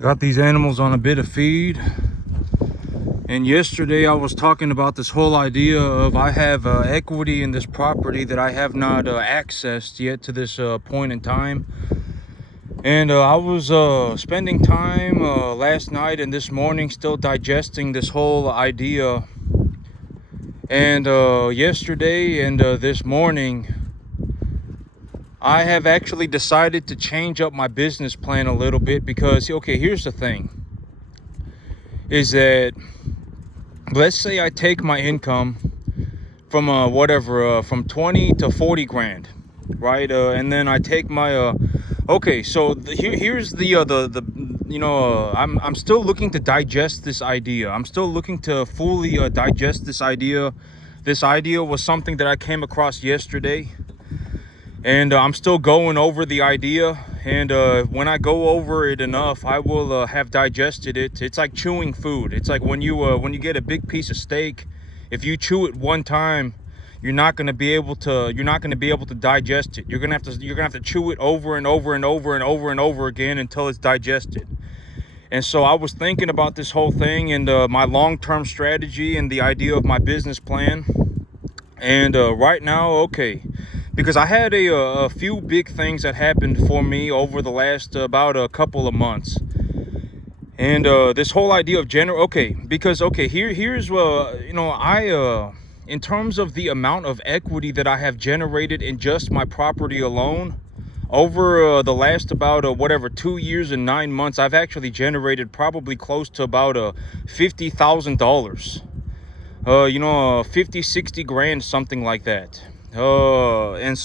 Got these animals on a bit of feed. And yesterday I was talking about this whole idea of I have equity in this property that I have not accessed yet to this point in time. And I was spending time last night and this morning still digesting this whole idea. And yesterday and this morning, I have actually decided to change up my business plan a little bit because, okay, here's the thing, is that let's say I take my income from from 20 to 40 grand, right? And then I take my, okay, so here's the I'm still looking to digest this idea. I'm still looking to fully digest this idea. This idea was something that I came across yesterday. And I'm still going over the idea, and when I go over it enough, I will have digested it. It's like chewing food. It's like when you get a big piece of steak, if you chew it one time, you're not going to be able to digest it. You're gonna have to chew it over and over and over and over and over again until it's digested. And so I was thinking about this whole thing and my long-term strategy and the idea of my business plan. And right now, okay, because I had a few big things that happened for me over the last about a couple of months. And this whole idea of here's in terms of the amount of equity that I have generated in just my property alone, over the last about 2 years and 9 months, I've actually generated probably close to about $50,000. 50-60 grand, something like that. And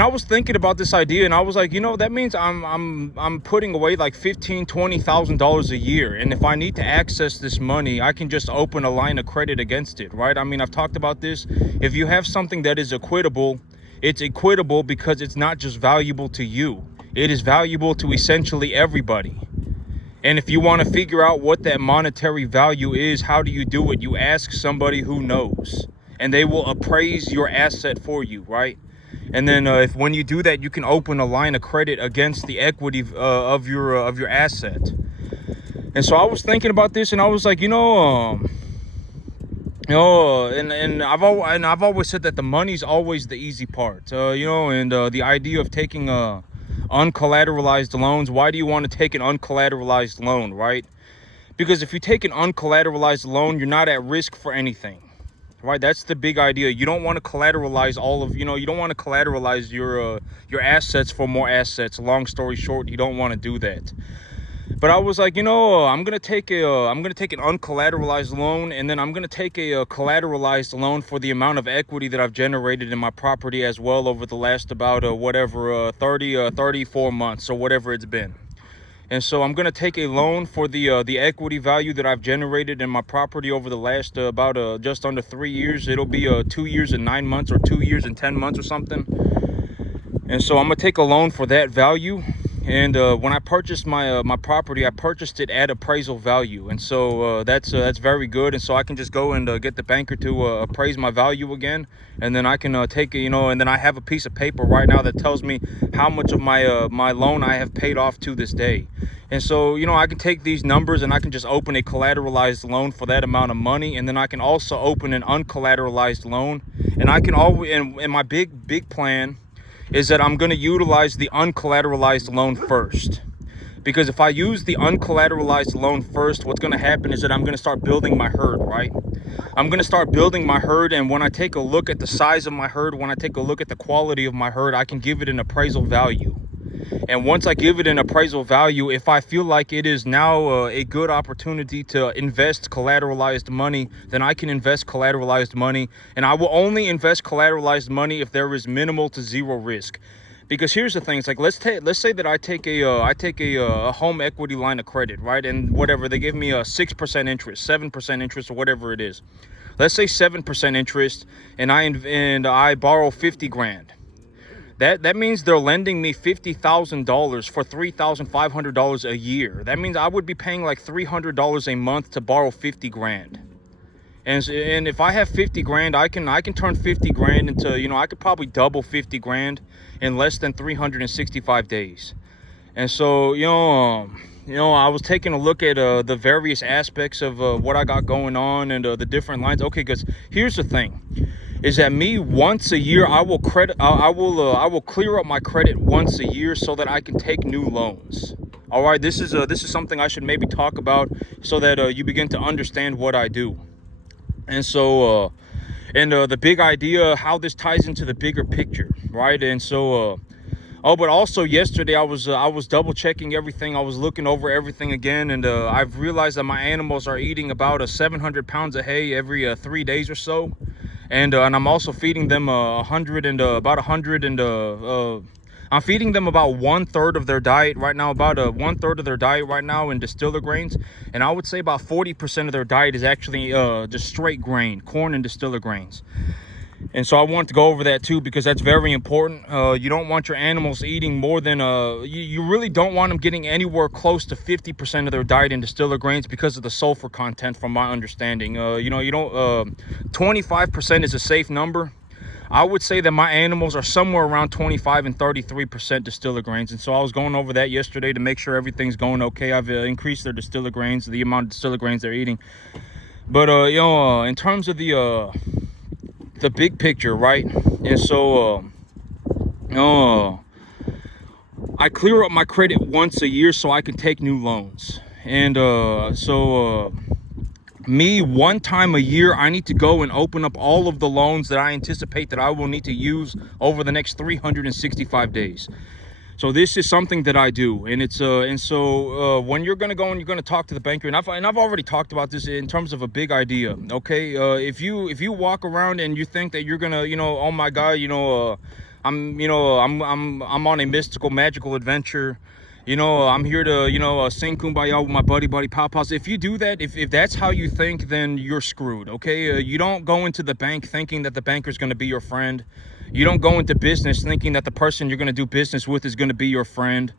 I was thinking about this idea, and I was like, that means I'm putting away like $15,000-$20,000 a year, and if I need to access this money, I can just open a line of credit against it, right? I mean, I've talked about this. If you have something that is equitable, it's equitable because it's not just valuable to you, it is valuable to essentially everybody. And if you want to figure out what that monetary value is, how do you do it? You ask somebody who knows, and they will appraise your asset for you, right? And then when you do that, you can open a line of credit against the equity of your asset. And so I was thinking about this, and I was like, and I've always said that the money's always the easy part, the idea of taking uncollateralized loans. Why do you want to take an uncollateralized loan, right? Because if you take an uncollateralized loan, you're not at risk for anything, right? That's the big idea. You don't want to collateralize you don't want to collateralize your assets for more assets. Long story short, you don't want to do that. But I was like, I'm gonna take an uncollateralized loan, and then I'm gonna take a collateralized loan for the amount of equity that I've generated in my property as well over the last about 34 months or whatever it's been. And so I'm gonna take a loan for the equity value that I've generated in my property over the last about just under 3 years. It'll be 2 years and 9 months or 2 years and 10 months or something. And so I'm gonna take a loan for that value. And when I purchased my property, I purchased it at appraisal value, and so that's very good. And so I can just go and get the banker to appraise my value again, and then I can take it, and then I have a piece of paper right now that tells me how much of my loan I have paid off to this day. And so I can take these numbers and I can just open a collateralized loan for that amount of money, and then I can also open an uncollateralized loan. And I can always, and my big plan is that I'm going to utilize the uncollateralized loan first. Because if I use the uncollateralized loan first, what's going to happen is that I'm going to start building my herd, right? I'm going to start building my herd, and when I take a look at the size of my herd, when I take a look at the quality of my herd, I can give it an appraisal value. And once I give it an appraisal value, if I feel like it is now a good opportunity to invest collateralized money, then I can invest collateralized money. And I will only invest collateralized money if there is minimal to zero risk. Because here's the thing, it's like, let's say that I take a home equity line of credit, right? And whatever, they give me a 6% interest, 7% interest, or whatever it is. Let's say 7% interest, and I borrow 50 grand. That means they're lending me $50,000 for $3,500 a year. That means I would be paying like $300 a month to borrow 50 grand. And if I have 50 grand, I can turn 50 grand into, I could probably double 50 grand in less than 365 days. And so, I was taking a look at the various aspects of what I got going on and the different lines. Okay, because here's the thing, is that me once a year I will clear up my credit once a year so that I can take new loans. All right, this is something I should maybe talk about so that you begin to understand what I do. And so the big idea, how this ties into the bigger picture, right? And so oh, but also yesterday I was double checking everything. I was looking over everything again, and I've realized that my animals are eating about 700 pounds of hay every 3 days or so, and I'm also feeding them I'm feeding them about 1/3 of their diet right now, about 1/3 of their diet right now in distiller grains, and I would say about 40% of their diet is actually just straight grain, corn and distiller grains. And so I want to go over that too, because that's very important. You don't want your animals eating more than you really don't want them getting anywhere close to 50% of their diet in distiller grains because of the sulfur content, from my understanding. You don't 25% is a safe number. I would say that my animals are somewhere around 25 and 33% distiller grains. And so I was going over that yesterday to make sure everything's going okay. I've increased their distiller grains, the amount of distiller grains they're eating. But in terms of the big picture, right? And so I clear up my credit once a year so I can take new loans. And me, one time a year, I need to go and open up all of the loans that I anticipate that I will need to use over the next 365 days. So this is something that I do, and it's when you're gonna go and you're gonna talk to the banker, and I've already talked about this in terms of a big idea. Okay, if you walk around and you think that you're gonna, oh my God, I'm on a mystical, magical adventure. I'm here to, sing Kumbaya with my buddy Pow Pows. If you do that, if that's how you think, then you're screwed, okay? You don't go into the bank thinking that the banker's going to be your friend. You don't go into business thinking that the person you're going to do business with is going to be your friend.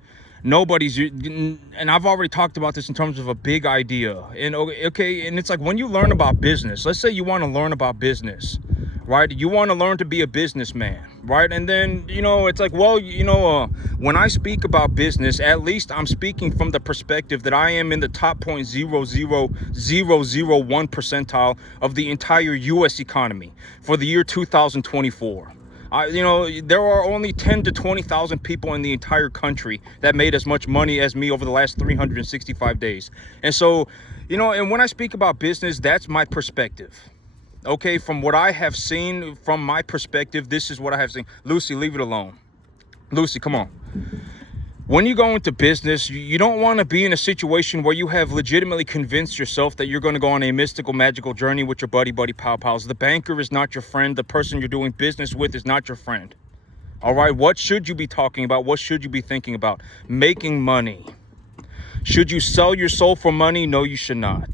Nobody's, and I've already talked about this in terms of a big idea. And okay, and it's like when you learn about business, let's say you want to learn about business, right? You want to learn to be a businessman, right? And then, it's like, well, when I speak about business, at least I'm speaking from the perspective that I am in the top 0.00001 percentile of the entire U.S. economy for the year 2024. There are only 10 to 20,000 people in the entire country that made as much money as me over the last 365 days. And so, and when I speak about business, that's my perspective. Okay, from what I have seen, from my perspective, this is what I have seen. Lucy, leave it alone. Lucy, come on. When you go into business, you don't want to be in a situation where you have legitimately convinced yourself that you're going to go on a mystical, magical journey with your buddy Pow Pows. The banker is not your friend. The person you're doing business with is not your friend. All right, what should you be talking about? What should you be thinking about? Making money. Should you sell your soul for money? No, you should not.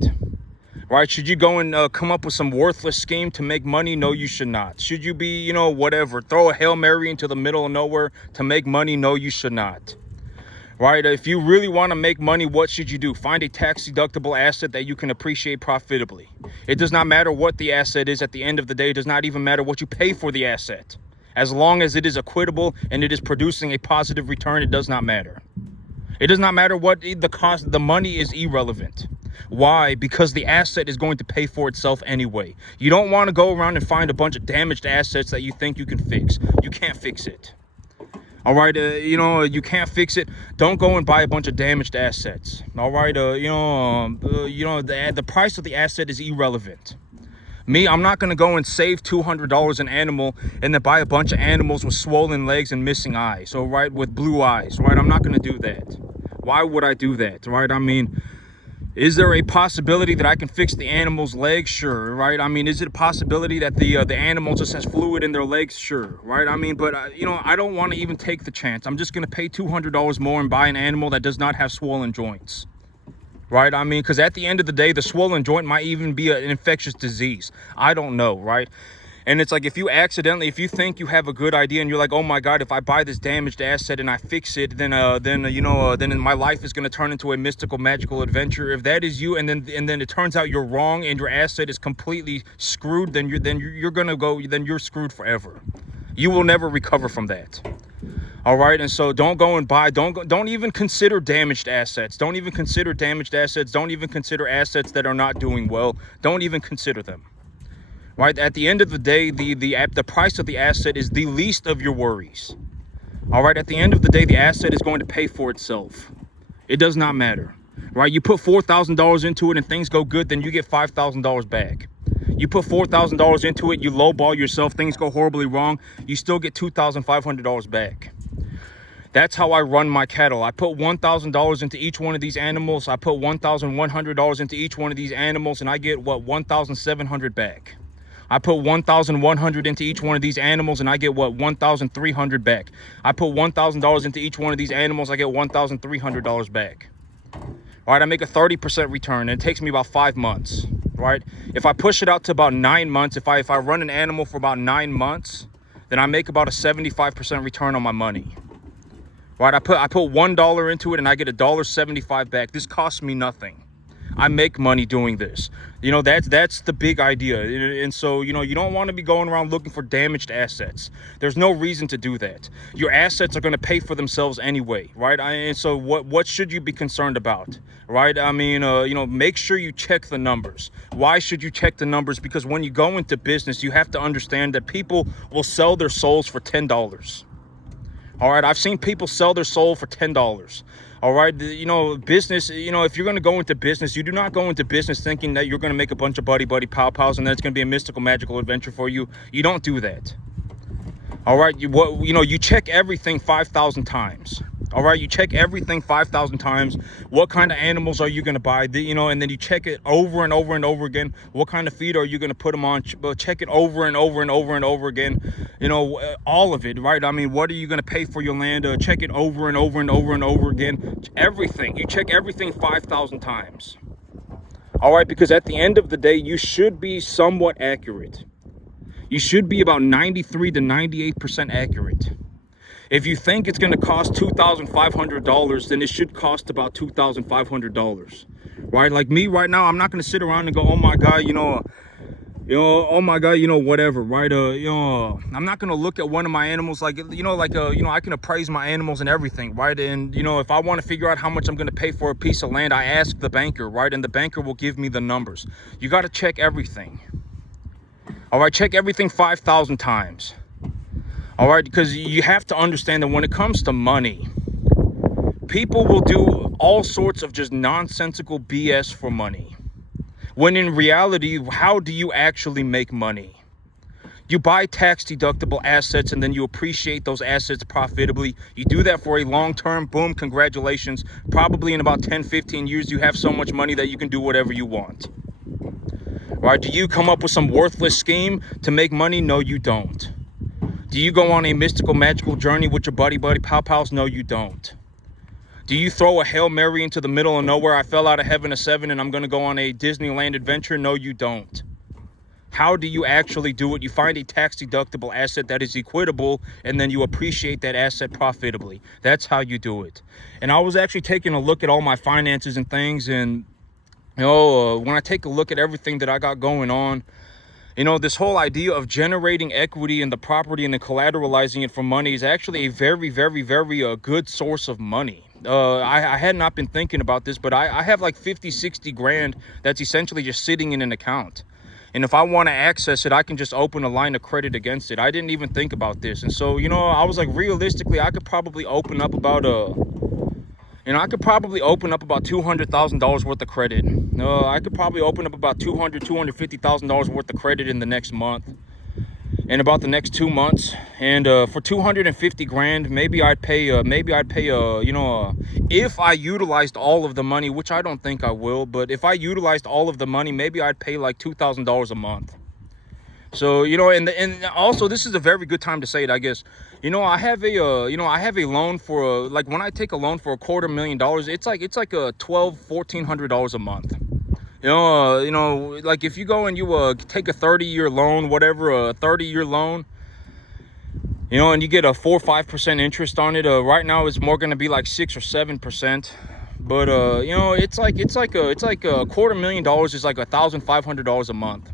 Right? Should you go and come up with some worthless scheme to make money? No, you should not. Should you be, whatever, throw a Hail Mary into the middle of nowhere to make money? No, you should not. Right? If you really want to make money, what should you do? Find a tax-deductible asset that you can appreciate profitably. It does not matter what the asset is at the end of the day. It does not even matter what you pay for the asset. As long as it is equitable and it is producing a positive return, it does not matter. It does not matter what the cost. The money is irrelevant. Why? Because the asset is going to pay for itself anyway. You don't want to go around and find a bunch of damaged assets that you think you can fix. You can't fix it. All right, you can't fix it. Don't go and buy a bunch of damaged assets. All right, the price of the asset is irrelevant. Me, I'm not going to go and save $200 an animal and then buy a bunch of animals with swollen legs and missing eyes, all right, with blue eyes, right? I'm not going to do that. Why would I do that, right? I mean, is there a possibility that I can fix the animal's legs? Sure, right? I mean, is it a possibility that the animal just has fluid in their legs? Sure, right? I mean, but, I don't want to even take the chance. I'm just going to pay $200 more and buy an animal that does not have swollen joints, right? I mean, because at the end of the day, the swollen joint might even be an infectious disease. I don't know, right? And it's like, if you think you have a good idea and you're like, oh my God, if I buy this damaged asset and I fix it, then my life is going to turn into a mystical, magical adventure. If that is you, and then it turns out you're wrong and your asset is completely screwed, then you're screwed forever. You will never recover from that. All right, and so don't go and buy, don't even consider damaged assets. Don't even consider damaged assets. Don't even consider assets that are not doing well. Don't even consider them. Right? At the end of the day, the price of the asset is the least of your worries. All right, at the end of the day, the asset is going to pay for itself. It does not matter. Right? You put $4,000 into it and things go good, then you get $5,000 back. You put $4,000 into it, you lowball yourself, things go horribly wrong, you still get $2,500 back. That's how I run my cattle. I put $1,000 into each one of these animals. I put $1,100 into each one of these animals, and I get, what, $1,700 back. I put $1,100 into each one of these animals, and I get, what, $1,300 back. I put $1,000 into each one of these animals, I get $1,300 back. All right, I make a 30% return, and it takes me about 5 months, right? If I push it out to about 9 months, if I run an animal for about 9 months, then I make about a 75% return on my money. Right, I put $1 into it and I get $1.75 back. This costs me nothing. I make money doing this. You know, that's the big idea. And so, you know, you don't want to be going around looking for damaged assets. There's no reason to do that. Your assets are going to pay for themselves anyway, right? And so what should you be concerned about, right? I mean, you know, make sure you check the numbers. Why should you check the numbers? Because when you go into business, you have to understand that people will sell their souls for $10. All right, I've seen people sell their soul for $10. All right, you know, business, you know, if you're going to go into business, you do not go into business thinking that you're going to make a bunch of buddy pow-pows and then it's going to be a mystical, magical adventure for you. You don't do that. All right, you check everything 5,000 times. All right, you check everything 5,000 times. What kind of animals are you going to buy? You know, and then you check it over and over and over again. What kind of feed are you going to put them on? Check it over and over and over and over again. You know, all of it, right? I mean, what are you going to pay for your land? Check it over and over and over and over again. Everything. You check everything 5,000 times. All right, because at the end of the day, you should be somewhat accurate. You should be about 93 to 98% accurate. If you think it's going to cost $2,500, then it should cost about $2,500, right? Like me right now, I'm not going to sit around and go, oh my God, oh my God, whatever, right? I'm not going to look at one of my animals like, I can appraise my animals and everything, right? And, if I want to figure out how much I'm going to pay for a piece of land, I ask the banker, right? And the banker will give me the numbers. You got to check everything. All right, check everything 5,000 times. All right, because you have to understand that when it comes to money, people will do all sorts of just nonsensical BS for money. When in reality, how do you actually make money? You buy tax-deductible assets and then you appreciate those assets profitably. You do that for a long term, boom, congratulations. Probably in about 10, 15 years, you have so much money that you can do whatever you want. Right? Do you come up with some worthless scheme to make money? No, you don't. Do you go on a mystical, magical journey with your buddy pow-pows? No, you don't. Do you throw a Hail Mary into the middle of nowhere? I fell out of heaven at 7 and I'm going to go on a Disneyland adventure? No, you don't. How do you actually do it? You find a tax-deductible asset that is equitable, and then you appreciate that asset profitably. That's how you do it. And I was actually taking a look at all my finances and things, and when I take a look at everything that I got going on, this whole idea of generating equity in the property and then collateralizing it for money is actually a very, very, very good source of money. I had not been thinking about this, but I have like 50, 60 grand that's essentially just sitting in an account. And if I want to access it, I can just open a line of credit against it. I didn't even think about this. And so, I was like, realistically, I could probably open up about $200,000 worth of credit. I could probably open up about $250,000 worth of credit in the next month, in about the next 2 months. And for 250 grand, maybe I'd pay if I utilized all of the money, which I don't think I will, but if I utilized all of the money, maybe I'd pay like $2,000 a month. So, and also this is a very good time to say it, I guess. I have a loan for like when I take a loan for $250,000, it's like $1,400 a month. Like if you go and you take a 30-year loan, whatever, a 30-year loan, and you get a 4 or 5% interest on it. Right now it's more going to be like 6 or 7%. But it's like $250,000 is like $1,500 a month.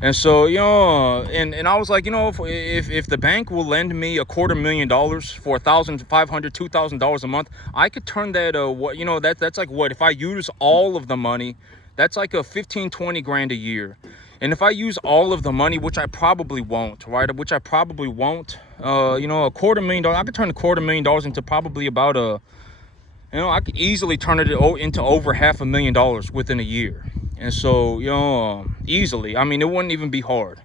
And so, and I was like, if the bank will lend me $250,000 for $1,500, $2,000 a month, I could turn that, that's like what, if I use all of the money, that's like a 15, 20 grand a year. And if I use all of the money, which I probably won't, right? Which I probably won't, $250,000, I could turn $250,000 into probably about I could easily turn it into over $500,000 within a year. And so, easily, I mean, it wouldn't even be hard.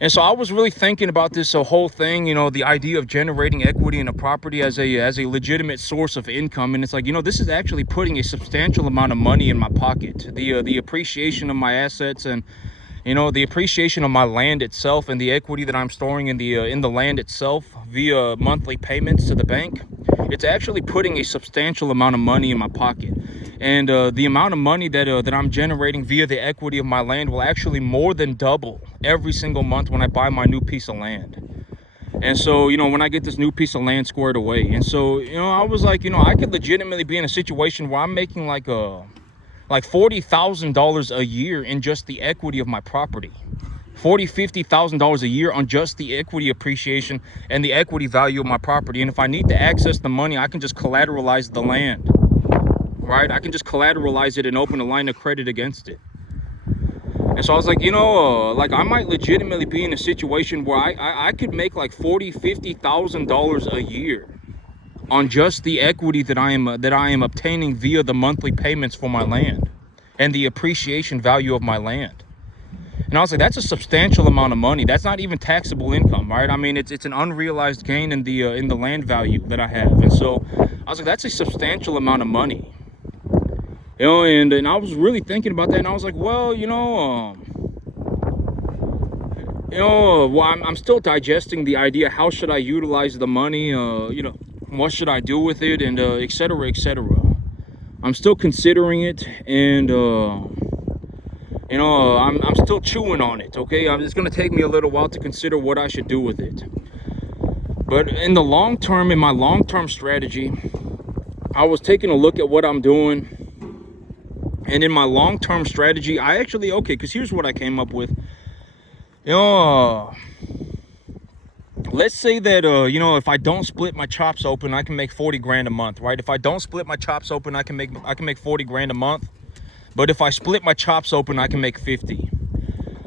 And so I was really thinking about this whole thing, the idea of generating equity in a property as a legitimate source of income. And it's like, this is actually putting a substantial amount of money in my pocket. The appreciation of my assets, and the appreciation of my land itself, and the equity that I'm storing in the land itself via monthly payments to the bank, it's actually putting a substantial amount of money in my pocket. And the amount of money that I'm generating via the equity of my land will actually more than double every single month when I buy my new piece of land. And so, when I get this new piece of land squared away. And so, I was like, I could legitimately be in a situation where I'm making like $40,000 a year in just the equity of my property. $40,000-$50,000 a year on just the equity appreciation and the equity value of my property. And if I need to access the money, I can just collateralize the land, right? I can just collateralize it and open a line of credit against it. And so I was like, I might legitimately be in a situation where I could make like $40,000-$50,000 a year on just the equity that I am obtaining via the monthly payments for my land and the appreciation value of my land. And I was like, that's a substantial amount of money. That's not even taxable income, right? I mean, it's an unrealized gain in the land value that I have. And so I was like, that's a substantial amount of money. And I was really thinking about that, and I was like, well, I'm still digesting the idea. How should I utilize the money? What should I do with it, and et cetera, et cetera. I'm still considering it, and I'm still chewing on it. Okay, it's gonna take me a little while to consider what I should do with it. But in the long term, in my long-term strategy, I was taking a look at what I'm doing. And in my long-term strategy, I actually, because here's what I came up with. Let's say that, if I don't split my chops open, I can make 40 grand a month, right? If I don't split my chops open, I can make 40 grand a month. But if I split my chops open, I can make 50.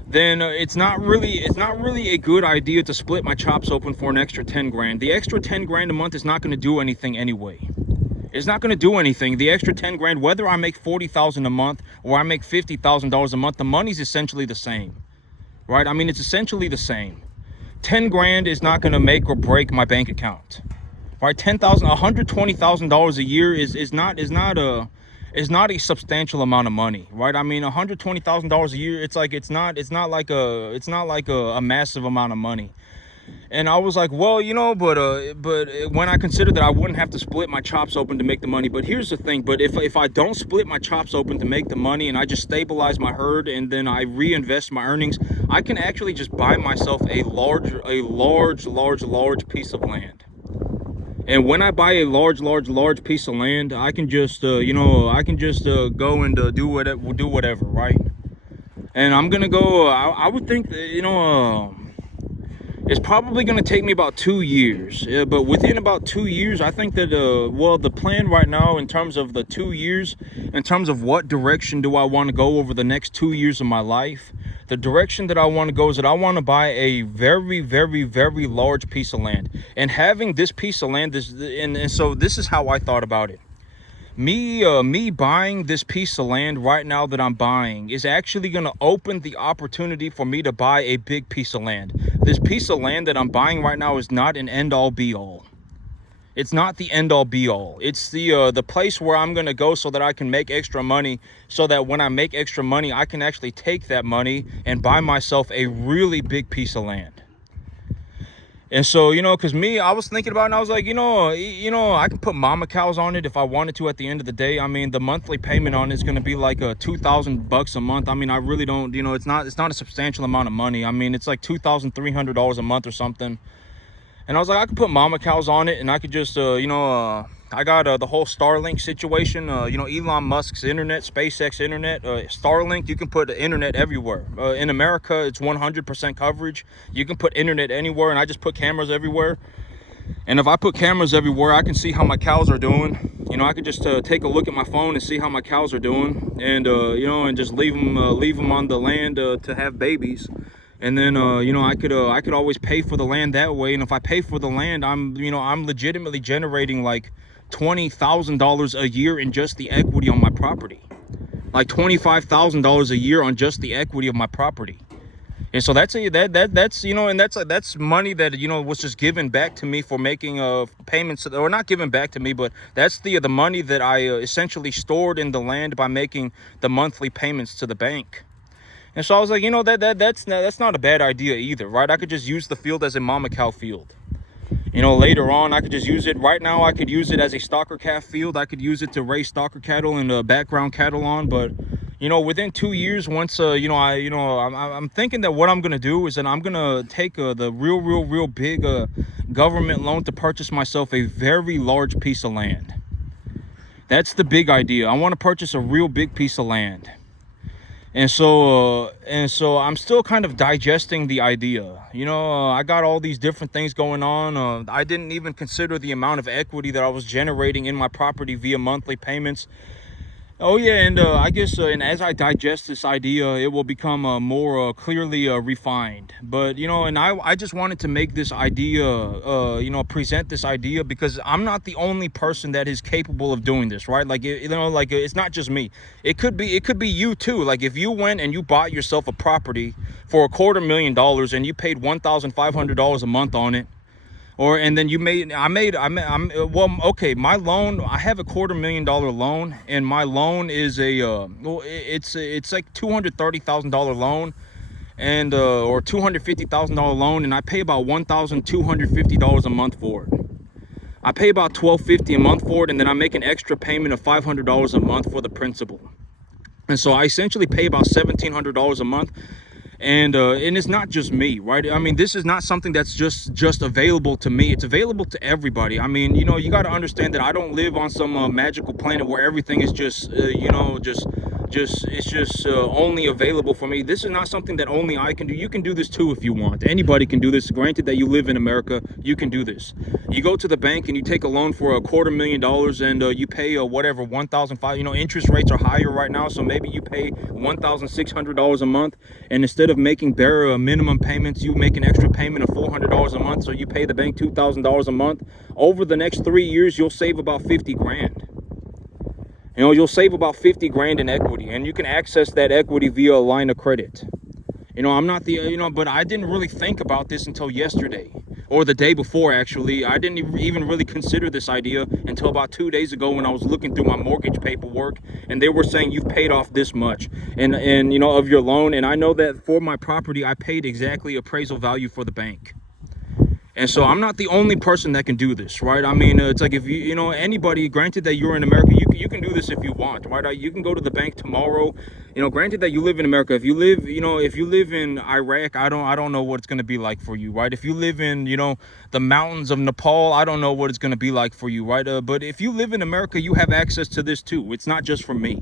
Then it's not really a good idea to split my chops open for an extra 10 grand. The extra 10 grand a month is not going to do anything anyway. It's not going to do anything. The extra 10 grand, whether I make 40,000 a month or I make $50,000 a month, the money's essentially the same, right? I mean, it's essentially the same. 10 grand is not going to make or break my bank account, right? $120,000 a year is not a substantial amount of money, right? I mean, $120,000 a year, it's not like a massive amount of money. And I was like, well, but when I considered that I wouldn't have to split my chops open to make the money. But here's the thing, but if I don't split my chops open to make the money, and I just stabilize my herd, and then I reinvest my earnings, I can actually just buy myself a large piece of land. And when I buy a large piece of land, I can just go and do whatever, right? And I'm gonna go. I would think that, it's probably going to take me about 2 years, but within about 2 years, I think that, the plan right now in terms of the 2 years, in terms of what direction do I want to go over the next 2 years of my life, the direction that I want to go is that I want to buy a very, very, very large piece of land. And having this piece of land, and so this is how I thought about it. Me buying this piece of land right now that I'm buying is actually going to open the opportunity for me to buy a big piece of land. This piece of land that I'm buying right now is not an end-all be-all. It's not the end-all be-all. It's the place where I'm going to go so that I can make extra money, so that when I make extra money, I can actually take that money and buy myself a really big piece of land. And so, because I was thinking about it, and I was like, I can put mama cows on it if I wanted to at the end of the day. I mean, the monthly payment on it is going to be like $2,000 a month. I mean, I really don't, it's not a substantial amount of money. I mean, it's like $2,300 a month or something. And I was like, I could put mama cows on it, and I could just, I got the whole Starlink situation. You know, Elon Musk's internet, SpaceX internet, Starlink. You can put internet everywhere. In America, it's 100% coverage. You can put internet anywhere, and I just put cameras everywhere. And if I put cameras everywhere, I can see how my cows are doing. You know, I could just take a look at my phone and see how my cows are doing, and you know, and just leave them on the land to have babies. And then you know, I could always pay for the land that way. And if I pay for the land, I'm legitimately generating like $20,000 a year in just the equity on my property, like $25,000 a year on just the equity of my property. And so that's you know, and that's money that, you know, was just given back to me for making payments, or not given back to me, but that's the money that I essentially stored in the land by making the monthly payments to the bank. And so I was like, you know, that's not a bad idea either, right? I could just use the field as a mama cow field. You know, later on, I could just use it. Right now, I could use it as a stocker calf field. I could use it to raise stocker cattle and background cattle on. But, you know, within 2 years, once, you know, I'm thinking that what I'm going to do is that I'm going to take the real big government loan to purchase myself a very large piece of land. That's the big idea. I want to purchase a real big piece of land. And so I'm still kind of digesting the idea. You know, I got all these different things going on. I didn't even consider the amount of equity that I was generating in my property via monthly payments. Oh yeah, and I guess and as I digest this idea, it will become more clearly refined. But, you know, and I just wanted to make this idea, you know, present this idea, because I'm not the only person that is capable of doing this, right? Like, you know, like, it's not just me. It could be you too. Like, if you went and you bought yourself a property for $250,000 and you paid $1,500 a month on it, and then well, okay, my loan, I have a $250,000 loan, and my loan is well, it's like $230,000 loan, and or $250,000 loan, and I pay about $1,250 a month for it. I pay about $1,250 a month for it, and then I make an extra payment of $500 a month for the principal. And so I essentially pay about $1,700 a month. And it's not just me, right? I mean, this is not something that's just available to me. It's available to everybody. I mean, you know, you got to understand that I don't live on some magical planet where everything is just, you know, it's just only available for me. This is not something that only I can do. You can do this too if you want. Anybody can do this. Granted that you live in America, you can do this. You go to the bank and you take a loan for $250,000, and you pay whatever, $1,500. You know, interest rates are higher right now, so maybe you pay $1,600 a month, and instead of making bare minimum payments, you make an extra payment of $400 a month, so you pay the bank $2,000 a month. Over the next 3 years, you'll save about 50 grand. You know, you'll save about 50 grand in equity, and you can access that equity via a line of credit. You know, I'm not the, you know, but I didn't really think about this until yesterday, or the day before, actually. I didn't even really consider this idea until about 2 days ago, when I was looking through my mortgage paperwork, and they were saying you've paid off this much and you know, of your loan. And I know that for my property, I paid exactly appraisal value for the bank. And so I'm not the only person that can do this, right? I mean, it's like, if you know, anybody, granted that you're in America, you can do this if you want, right? You can go to the bank tomorrow. You know, granted that you live in America. If you live, you know, if you live in Iraq, I don't know what it's going to be like for you, right? If you live in, you know, the mountains of Nepal, I don't know what it's going to be like for you, right? But if you live in America, you have access to this too. It's not just for me.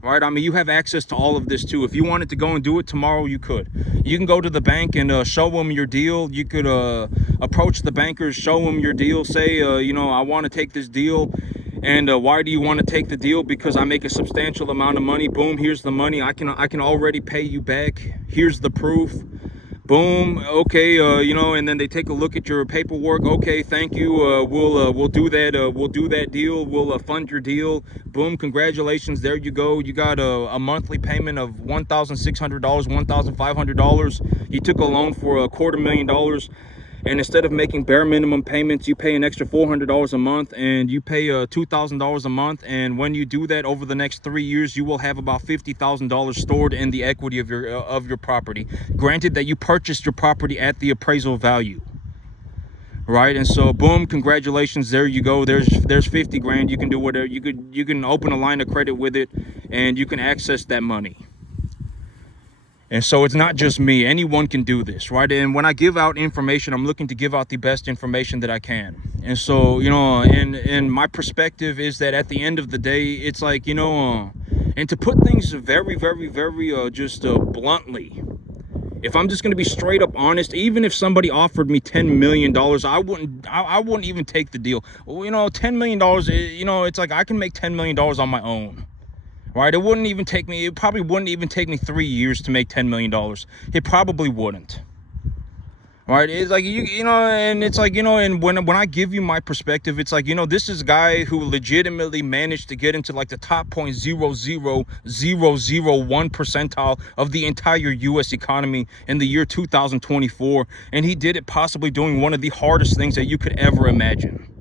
Right? I mean, you have access to all of this too. If you wanted to go and do it tomorrow, you could. You can go to the bank and show them your deal. You could approach the bankers, show them your deal, say, you know, I want to take this deal. And why do you want to take the deal? Because I make a substantial amount of money. Boom, here's the money. I can already pay you back. Here's the proof. Boom. Okay. You know, and then they take a look at your paperwork. Okay, thank you. We'll do that. We'll do that deal. We'll fund your deal. Boom. Congratulations. There you go. You got a monthly payment of $1,600, $1,500. You took a loan for $250,000. And instead of making bare minimum payments, you pay an extra $400 a month, and you pay $2,000 a month. And when you do that over the next 3 years, you will have about $50,000 stored in the equity of your property. Granted that you purchased your property at the appraisal value, right? And so, boom, congratulations. There you go. There's 50 grand. You can do whatever. You can open a line of credit with it, and you can access that money. And so it's not just me. Anyone can do this, right? And when I give out information, I'm looking to give out the best information that I can. And so, and my perspective is that at the end of the day, it's like, and to put things very, very, very just bluntly, if I'm just going to be straight up honest, even if somebody offered me $10 million, I wouldn't even take the deal. Well, $10 million, it's like I can make $10 million on my own. Right? It probably wouldn't even take me 3 years to make $10 million. It probably wouldn't. Right? It's like, and it's like, and when I give you my perspective, it's like, this is a guy who legitimately managed to get into like the top 0.00001 percentile of the entire U.S. economy in the year 2024. And he did it possibly doing one of the hardest things that you could ever imagine.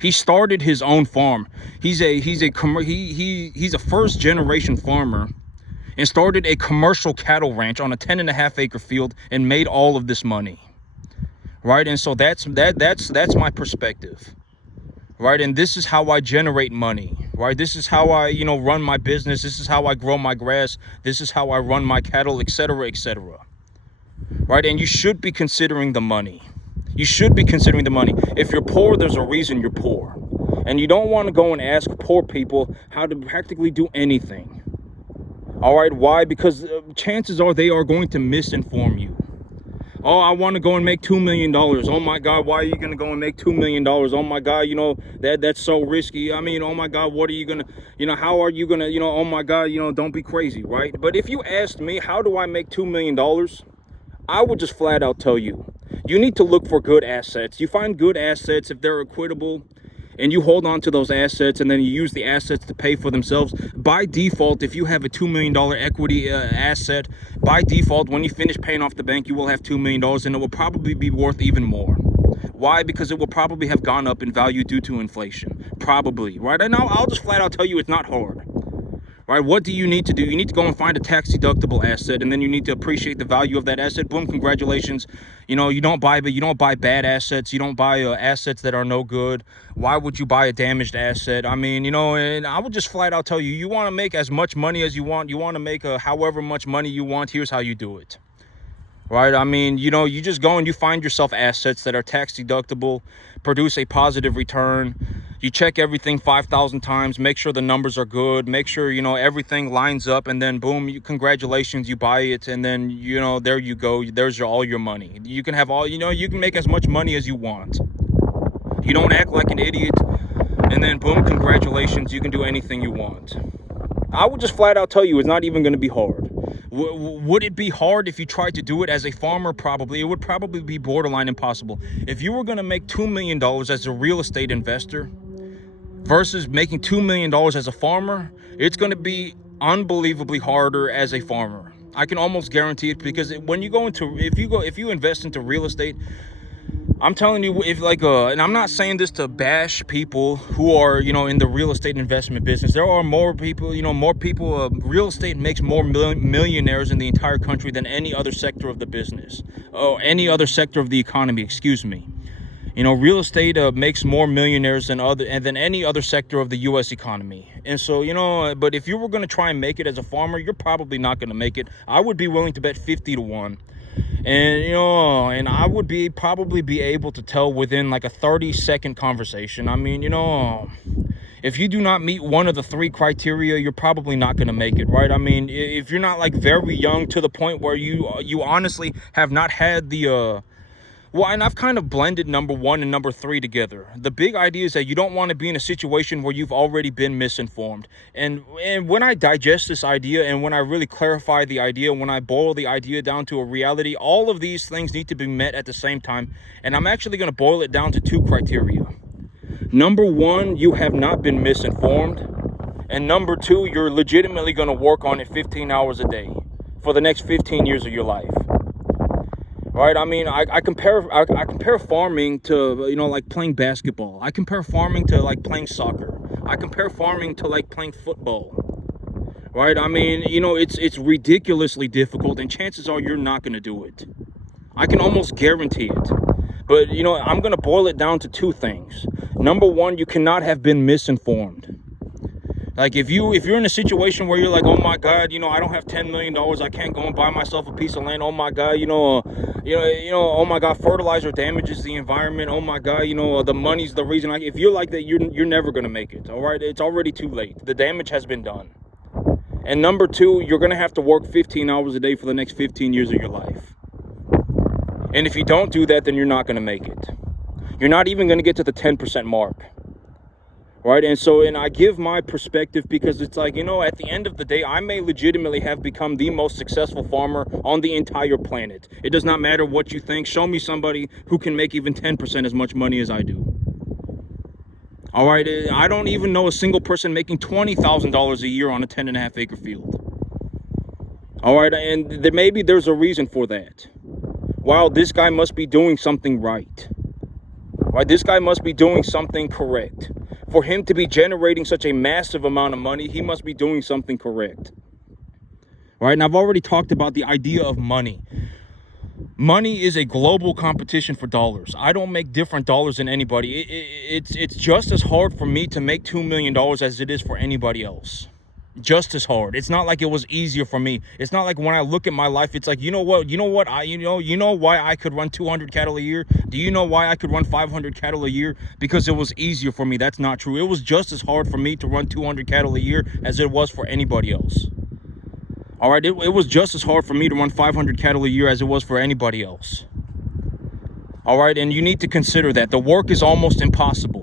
He started his own farm. He's a first generation farmer and started a commercial cattle ranch on a 10.5 acre field and made all of this money. Right? And so that's my perspective. Right? And this is how I generate money. Right? This is how I, run my business. This is how I grow my grass. This is how I run my cattle, etc., etc. Right? And you should be considering the money. You should be considering the money. If you're poor, there's a reason you're poor. And you don't want to go and ask poor people how to practically do anything. All right, why? Because chances are they are going to misinform you. Oh, I want to go and make $2 million. Oh my God, why are you going to go and make $2 million? Oh my God, that's so risky. I mean, oh my God, what are you going to, how are you going to, oh my God, don't be crazy, right? But if you asked me, how do I make $2 million? I would just flat out tell you, you need to look for good assets. You find good assets if they're equitable, and you hold on to those assets, and then you use the assets to pay for themselves. By default, if you have a $2 million equity asset, by default, when you finish paying off the bank, you will have $2 million, and it will probably be worth even more. Why? Because it will probably have gone up in value due to inflation. Probably, right? And I'll just flat out tell you it's not hard. Right? What do you need to do? You need to go and find a tax deductible asset, and then you need to appreciate the value of that asset. Boom, congratulations. You don't buy bad assets. You don't buy assets that are no good. Why would you buy a damaged asset? I mean, and I would just flat out tell you, you want to make as much money as you want. You want to make however much money you want. Here's how you do it. Right? I mean, you just go and you find yourself assets that are tax deductible, produce a positive return. You check everything 5,000 times, make sure the numbers are good, make sure, everything lines up, and then boom, congratulations, you buy it, and then, there you go. There's all your money. You can have you can make as much money as you want. You don't act like an idiot, and then boom, congratulations, you can do anything you want. I would just flat out tell you, it's not even going to be hard. Would it be hard if you tried to do it as a farmer? Probably. It would probably be borderline impossible. If you were going to make $2 million as a real estate investor versus making $2 million as a farmer, it's going to be unbelievably harder as a farmer. I can almost guarantee it, because if you invest into real estate, I'm telling you, and I'm not saying this to bash people who are, in the real estate investment business. There are more people, real estate makes more millionaires in the entire country than any other sector of the business. Oh, any other sector of the economy, excuse me. Real estate makes more millionaires than any other sector of the U.S. economy. And so, but if you were going to try and make it as a farmer, you're probably not going to make it. I would be willing to bet 50 to 1. And, and I would probably be able to tell within like a 30-second conversation. I mean, if you do not meet one of the 3 criteria, you're probably not going to make it, right? I mean, if you're not like very young to the point where you honestly have not had the, well, and I've kind of blended number 1 and number 3 together. The big idea is that you don't want to be in a situation where you've already been misinformed. And when I digest this idea, and when I really clarify the idea, when I boil the idea down to a reality, all of these things need to be met at the same time. And I'm actually going to boil it down to 2 criteria. Number 1, you have not been misinformed. And number 2, you're legitimately going to work on it 15 hours a day for the next 15 years of your life. Right? I mean, I compare farming to, like playing basketball. I compare farming to like playing soccer. I compare farming to like playing football. Right? I mean, it's ridiculously difficult, and chances are you're not going to do it. I can almost guarantee it. But, I'm going to boil it down to 2 things. Number 1, you cannot have been misinformed. Like if you're in a situation where you're like, oh my God, you know, I don't have $10 million, I can't go and buy myself a piece of land. Oh my God, oh my God, fertilizer damages the environment. Oh my God, the money's the reason. If you're like that, you're never gonna make it. All right, it's already too late. The damage has been done. And number two, you're gonna have to work 15 hours a day for the next 15 years of your life. And if you don't do that, then you're not gonna make it. You're not even gonna get to the 10% mark. Right, and I give my perspective because it's like, at the end of the day, I may legitimately have become the most successful farmer on the entire planet. It does not matter what you think. Show me somebody who can make even 10% as much money as I do. All right, I don't even know a single person making $20,000 a year on a 10.5 acre field. All right, and maybe there's a reason for that. Wow, this guy must be doing something right. Right, this guy must be doing something correct. For him to be generating such a massive amount of money, he must be doing something correct. Right, and I've already talked about the idea of money. Money is a global competition for dollars. I don't make different dollars than anybody. It's just as hard for me to make $2 million as it is for anybody else. Just as hard. It's not like it was easier for me. It's not like when I look at my life, it's like, you know what, you know why I could run 200 cattle a year? Do you know why I could run 500 cattle a year? Because it was easier for me. That's not true. It was just as hard for me to run 200 cattle a year as it was for anybody else. All right, it was just as hard for me to run 500 cattle a year as it was for anybody else. All right, and you need to consider that the work is almost impossible.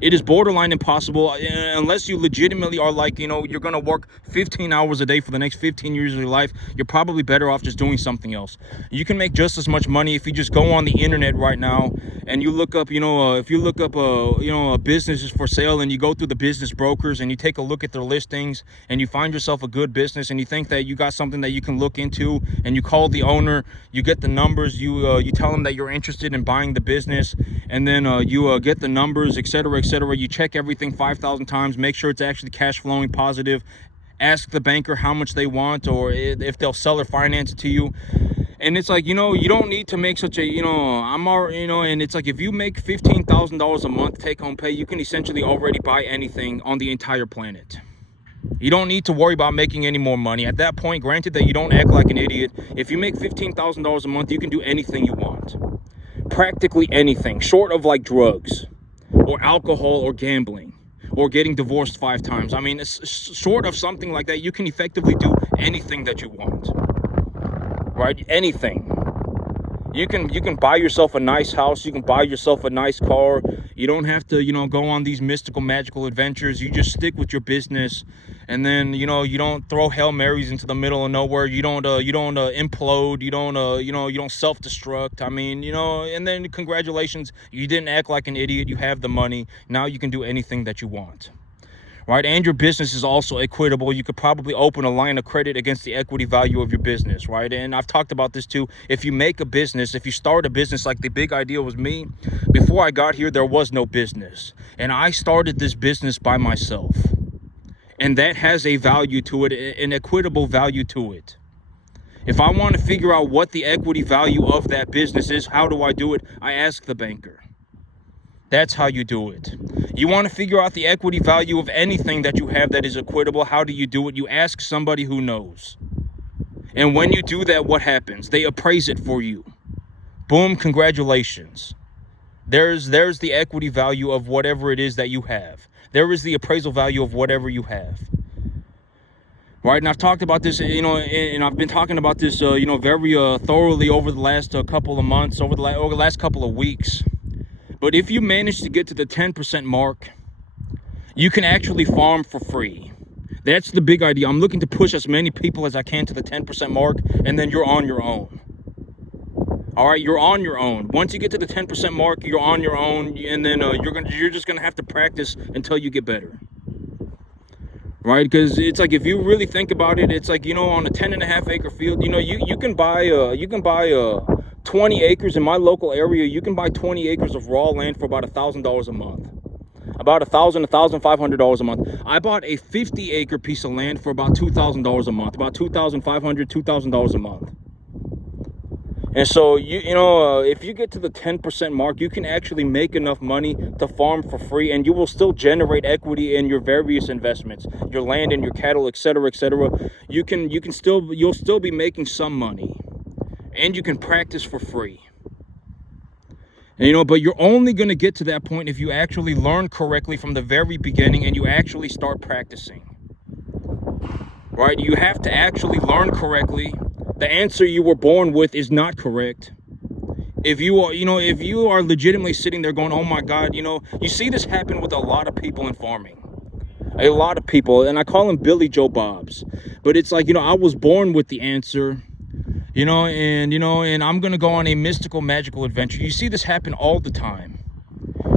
It is borderline impossible unless you legitimately are like, you're going to work 15 hours a day for the next 15 years of your life. You're probably better off just doing something else. You can make just as much money if you just go on the internet right now and you look up, if you look up, a business is for sale and you go through the business brokers and you take a look at their listings and you find yourself a good business and you think that you got something that you can look into and you call the owner, you get the numbers, you tell them that you're interested in buying the business, and then you get the numbers, etc., you check everything 5,000 times, make sure it's actually cash flowing positive, ask the banker how much they want or if they'll sell or finance it to you. And it's like, you don't need to make such a, and it's like if you make $15,000 a month take home pay, you can essentially already buy anything on the entire planet. You don't need to worry about making any more money. At that point, granted that you don't act like an idiot, if you make $15,000 a month, you can do anything you want. Practically anything, short of like drugs or alcohol or gambling or getting divorced 5 times. I mean, it's short of something like that, you can effectively do anything that you want. Right? Anything. You can buy yourself a nice house, you can buy yourself a nice car. You don't have to, go on these mystical, magical adventures. You just stick with your business, and then, you don't throw Hail Marys into the middle of nowhere. You don't implode. You don't self-destruct. I mean, and then congratulations, you didn't act like an idiot. You have the money. Now you can do anything that you want. Right? And your business is also equitable. You could probably open a line of credit against the equity value of your business, right? And I've talked about this too. If you start a business, like the big idea was me, before I got here, there was no business. And I started this business by myself. And that has a value to it, an equitable value to it. If I want to figure out what the equity value of that business is, how do I do it? I ask the banker. That's how you do it. You want to figure out the equity value of anything that you have that is equitable. How do you do it? You ask somebody who knows. And when you do that, what happens? They appraise it for you. Boom, congratulations. There's the equity value of whatever it is that you have. There is the appraisal value of whatever you have. Right, and I've talked about this, and I've been talking about this, very thoroughly over the last couple of months, over the last couple of weeks. But if you manage to get to the 10% mark, you can actually farm for free. That's the big idea. I'm looking to push as many people as I can to the 10% mark, and then you're on your own. All right, you're on your own. Once you get to the 10% mark, you're on your own, and then you're just gonna have to practice until you get better. Right, because it's like, if you really think about it, it's like, on a 10.5 acre field, you can buy 20 acres in my local area. You can buy 20 acres of raw land for about $1,000 a month. About $1,500 a month. I bought a 50 acre piece of land for about $2,000 a month. About $2,500, $2,000 a month. And so if you get to the 10% mark, you can actually make enough money to farm for free, and you will still generate equity in your various investments, your land and your cattle, etc., etc. You'll still be making some money, and you can practice for free. And, but you're only going to get to that point if you actually learn correctly from the very beginning and you actually start practicing. Right? You have to actually learn correctly. The answer you were born with is not correct. If you are legitimately sitting there going, oh my God, you see this happen with a lot of people in farming. A lot of people, and I call them Billy Joe Bobs. But it's like, I was born with the answer, and I'm going to go on a mystical, magical adventure. You see this happen all the time.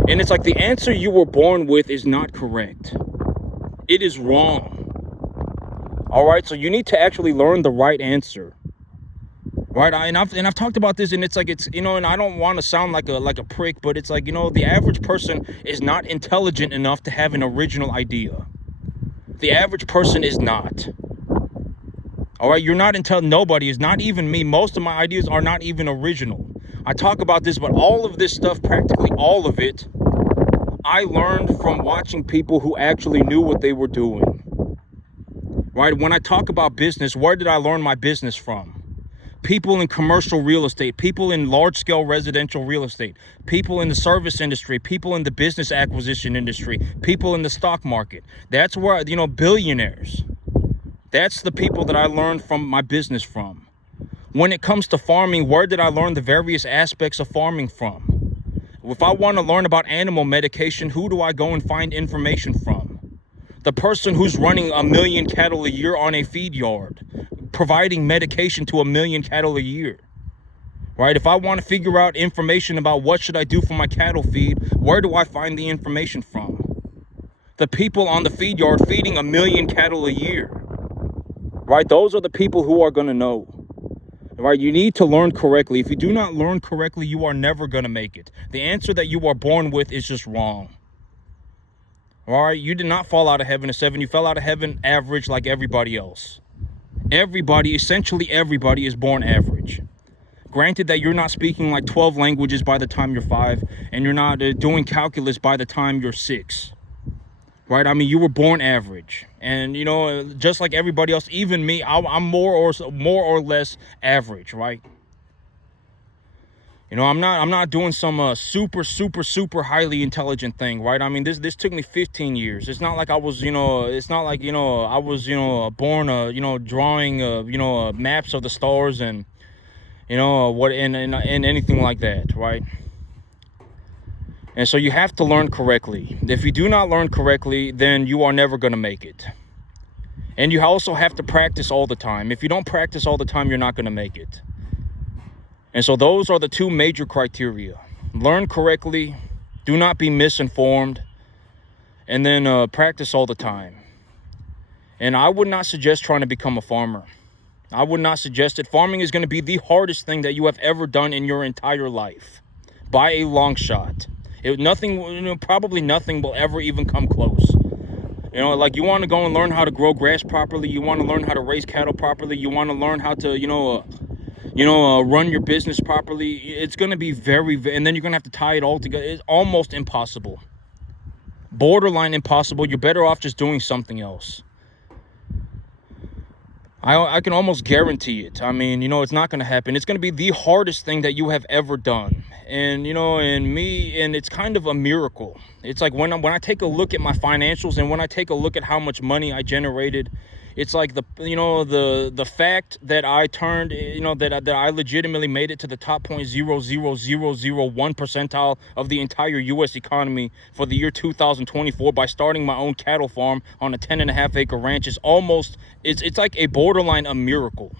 And it's like the answer you were born with is not correct. It is wrong. All right, so you need to actually learn the right answer. Right, and I've talked about this, and it's like and I don't want to sound like a prick, but it's like the average person is not intelligent enough to have an original idea. The average person is not. All right, you're not nobody is, not even me. Most of my ideas are not even original. I talk about this, but all of this stuff, practically all of it, I learned from watching people who actually knew what they were doing. Right, when I talk about business, where did I learn my business from? People in commercial real estate, people in large-scale residential real estate, people in the service industry, people in the business acquisition industry, people in the stock market. That's where, billionaires. That's the people that I learned from my business from. When it comes to farming, where did I learn the various aspects of farming from? If I want to learn about animal medication, who do I go and find information from? The person who's running 1 million cattle a year on a feed yard, providing medication to 1 million cattle a year. Right? If I want to figure out information about what should I do for my cattle feed, where do I find the information from? The people on the feed yard feeding 1 million cattle a year. Right? Those are the people who are going to know. Right? You need to learn correctly. If you do not learn correctly, you are never going to make it. The answer that you are born with is just wrong. All right? You did not fall out of heaven at 7. You fell out of heaven average like everybody else. Essentially everybody is born average. Granted that you're not speaking like 12 languages by the time you're 5, and you're not doing calculus by the time you're 6. Right? I mean, you were born average. And, just like everybody else, even me, I'm more or less average, right? I'm not doing some super highly intelligent thing, right? I mean, this took me 15 years. It's not like I was, it's not like, I was, born, drawing, maps of the stars and, and anything like that, right? And so you have to learn correctly. If you do not learn correctly, then you are never going to make it. And you also have to practice all the time. If you don't practice all the time, you're not going to make it. And so those are the two major criteria. Learn correctly, do not be misinformed, and then practice all the time. And I would not suggest trying to become a farmer. I would not suggest it. Farming is going to be the hardest thing that you have ever done in your entire life, by a long shot. Probably nothing will ever even come close. Like you want to go and learn how to grow grass properly. You want to learn how to raise cattle properly. You want to learn how to, run your business properly. It's going to be and then you're going to have to tie it all together. It's almost impossible. Borderline impossible. You're better off just doing something else. I can almost guarantee it. I mean, it's not going to happen. It's going to be the hardest thing that you have ever done. And, and it's kind of a miracle. It's like when I take a look at my financials and when I take a look at how much money I generated, it's like the fact that I turned, that I legitimately made it to the top 0.00001 percentile of the entire U.S. economy for the year 2024 by starting my own cattle farm on a 10.5 acre ranch is it's like a borderline a miracle.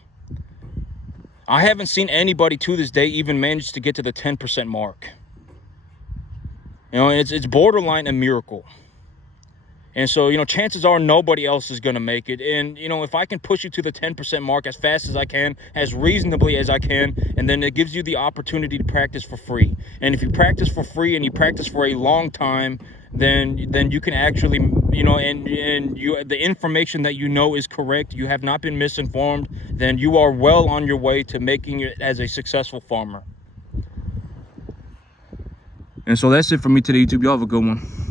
I haven't seen anybody to this day even manage to get to the 10% mark. It's borderline a miracle. And so, chances are nobody else is going to make it. And, if I can push you to the 10% mark as fast as I can, as reasonably as I can, and then it gives you the opportunity to practice for free. And if you practice for free and you practice for a long time, then you can actually, you know, and you, the information that you know is correct, you have not been misinformed, then you are well on your way to making it as a successful farmer. And so that's it for me today, YouTube. Y'all have a good one.